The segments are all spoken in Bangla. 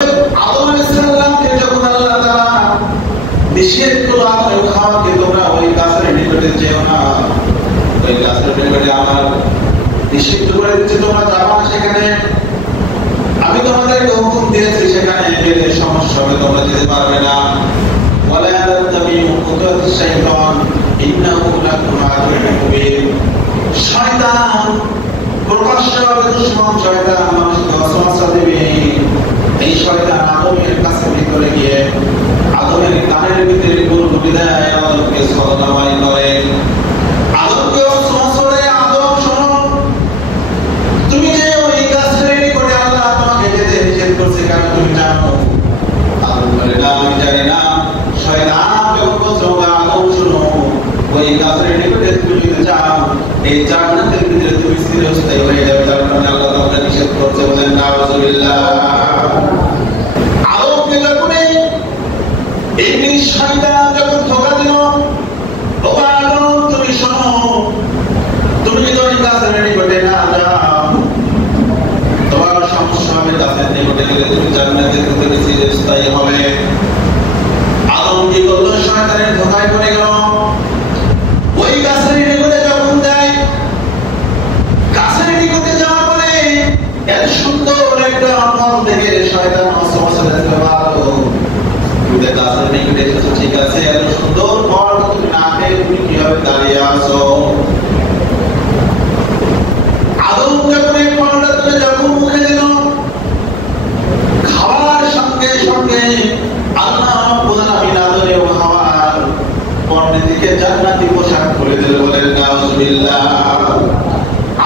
আদম আলাইহিস সালামকে যখন আল্লাহ তাআলা নিষেধ করলো আদমের খাওয়াকে তোমরা ওই গাছের নিকটে যেও না, ওই গাছের নিকটে আমার নিষিদ্ধ করে দিচ্ছে, তোমরা যাবা না সেখানে, আমি তোমাদেরকে হুকুম দিয়েছি সেখানে গেলে সমস্যা হবে, তোমরা যেতে পারবে না। ওয়ালা তাত্তাবিউ খুতুওয়াতিশ শাইতান ইন্নাহু লাকুম আদুউন মুবিন। শয়তান প্রকাশ্যভাবে দুশমন, শয়তান মানুষকে ওয়াসওয়াসা দেবে। এই শয়তান আদমের কাছে ভিতরে গিয়ে আদমের কানের ভিতরে গুলগুলি দেয়, আদমকে সদনামাই করে, আদমকে ওয়াসওয়াসা দেয়, আদম শোনো, তুমি যে ওই গাছের নিকটে আল্লাহ তোমাকে যেতে নিষেধ করছে কেন তুমি জানো? আদম বলে না আমি জানি না। শয়তান যখন বলছে আদম শোনো, ওই গাছের নিকটে তুমি যদি যাও এই জান্নাতের ভিতরে তুমি চিরস্থায়ী হয়ে যাবে, যার কারণে আল্লাহ তোমাকে নিষেধ করছে। বলেন নাউযুবিল্লাহ। আদমকে যখন ইবলিস শয়তান যখন ধোঁকা দিল, ও আদম তুমি শোনো, তুমি যদি ওই গাছের নিকটে না যাও তোমার সমস্যা হবে, গাছের নিকটে গেলে তুমি জান্নাতের ভিতরে চিরস্থায়ী হবে। আদম কি করলো? শয়তানের ধোঁকায় পড়ে গেল। ওই গাছের নিকটে যখন যায়, গাছের নিকটে যাওয়ার পরে এত সুন্দর একটা ফল দেখে শয়তান ওয়াসওয়াসা দিতে পারলো, তুমি গাছের নিকটে এসেছো ঠিক আছে, এত সুন্দর ফল তুমি না খেয়ে তুমি কিভাবে দাঁড়িয়ে আছো? আদম যখন এই ফলটা তুমি যখন মুখে দিল, খাওয়ার সঙ্গে সঙ্গে আল্লাহ রাব্বুল আলামিন আদম ও হাওয়ার পরনে দিকে জান্নাতি পোশাক পরে দিল। বলেন নাউযুবিল্লাহ।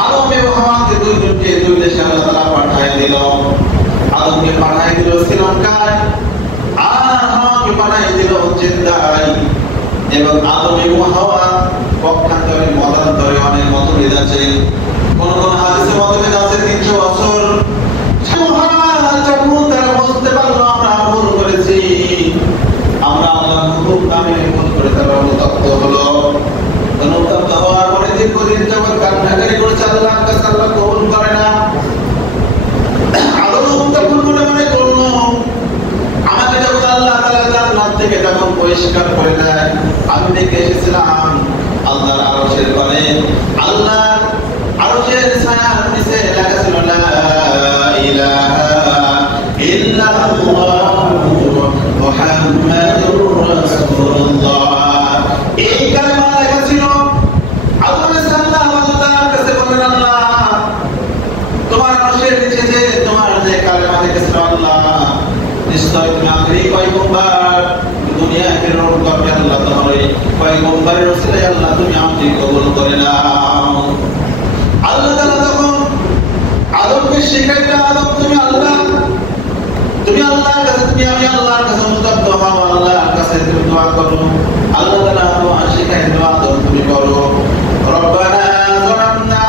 আদম ও হাওয়াকে দুইজনকে দুই দেশে আল্লাহ তাআলা পাঠিয়ে দিল। আদমকে পাঠিয়ে দিল শ্রীলঙ্কায়, আর হাওয়াকে পাঠিয়ে দিল জেদ্দায়। এবং আদম ও হাওয়া পক্ষান্তরে মতান্তরে অনেক মতভেদ আছে। কোন কোন হাদিসে মতভেদ আছে 300 বছর। যখন তারা বুঝতে পারলো আমরা ভুল করেছি, আমরা আল্লাহর হুকুম নামে ভুল করে তারা অনুতপ্ত হলো। অনুতপ্ত হওয়ার পরে দীর্ঘদিন যাবত কান্নাকারি করেছে, আল্লাহর কাছে আল্লাহ কবুল করে না। আদম তখন মনে মনে করলো আমাকে যখন আল্লাহ তাআলা জান্নাত থেকে যখন পরিষ্কার করে দেয়, আমি দেখে এসেছিলাম আল্লাহর আরশের পানে, আল্লাহর আরশের ছায়ার নিচে লেখা ছিল লা ইলাহা ইল্লাল্লাহু মুহাম্মাদুর রাসূলুল্লাহ। এই কালেমা লেখা ছিল। আদম সাল্লাল্লাহু আলাইহি ওয়াসাল্লাম কাছে বললেন, আল্লাহ তোমার আরশের নিচে যে তোমার যে কালেমা লেখা ছিল, আল্লাহ নিশ্চয় তুমি আখেরি পয়গম্বর, দুনিয়া প্রেরণ করবে আল্লাহ, তোমার এই পয়গম্বরের ওসিলায় আল্লাহ তুমি আমাকে কবুল করে নাও। আল্লাহ তাআলা তখন আদমকে শিখাইলেন, আদম তুমি আল্লাহর কাছে, তুমি আমি আল্লাহর কাছে অনুতপ্ত হও, আল্লাহর কাছে তুমি দোয়া করো। আল্লাহ তাআলা দোয়া শিখাইলেন, আদম তুমি করো, রব্বানা যালামনা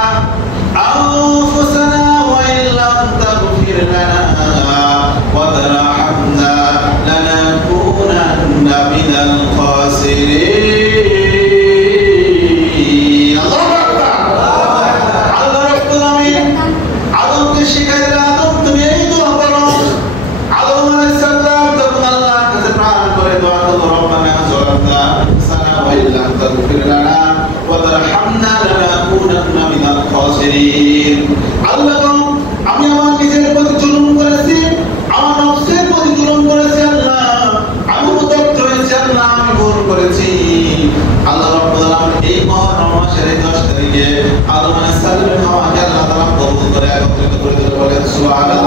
আনফুসানা ওয়া ইল্লাম তাগফির লানা ওয়া তারহামনা লানাকুনান্না মিনাল খাসিরিন। আল্লাহু আকবার। আল্লাহ রাব্বুল আলামিন আদমকে শিখাইলেন, আদম তুমি এই দোয়া করো। আদম আলাইহিস সালাম যখন আল্লাহর কাছে প্রার্থনা করে দোয়া করলো, রব্বানা যালামনা আনফুসানা ওয়া ইল্লাম তাগফির লানা ওয়া তারহামনা লানাকুনান্না মিনাল খাসিরিন। আল্লাহ আমি আমার নিজের প্রতি জুলুম করেছি, আমার নফসের প্রতি জুলুম করেছি, আল্লাহ আমি অনুতপ্ত হয়েছি, আল্লাহ আমি ভুল করেছি। আল্লাহ রাব্বুল আলামিন এই মহররম মাসের 10 তারিখে আদম আলাইহিস সালামের হাওয়াকে আল্লাহ তাআলা কবুল করে একত্রিত করে দিলেন। বলেন সুবহানাল্লাহ।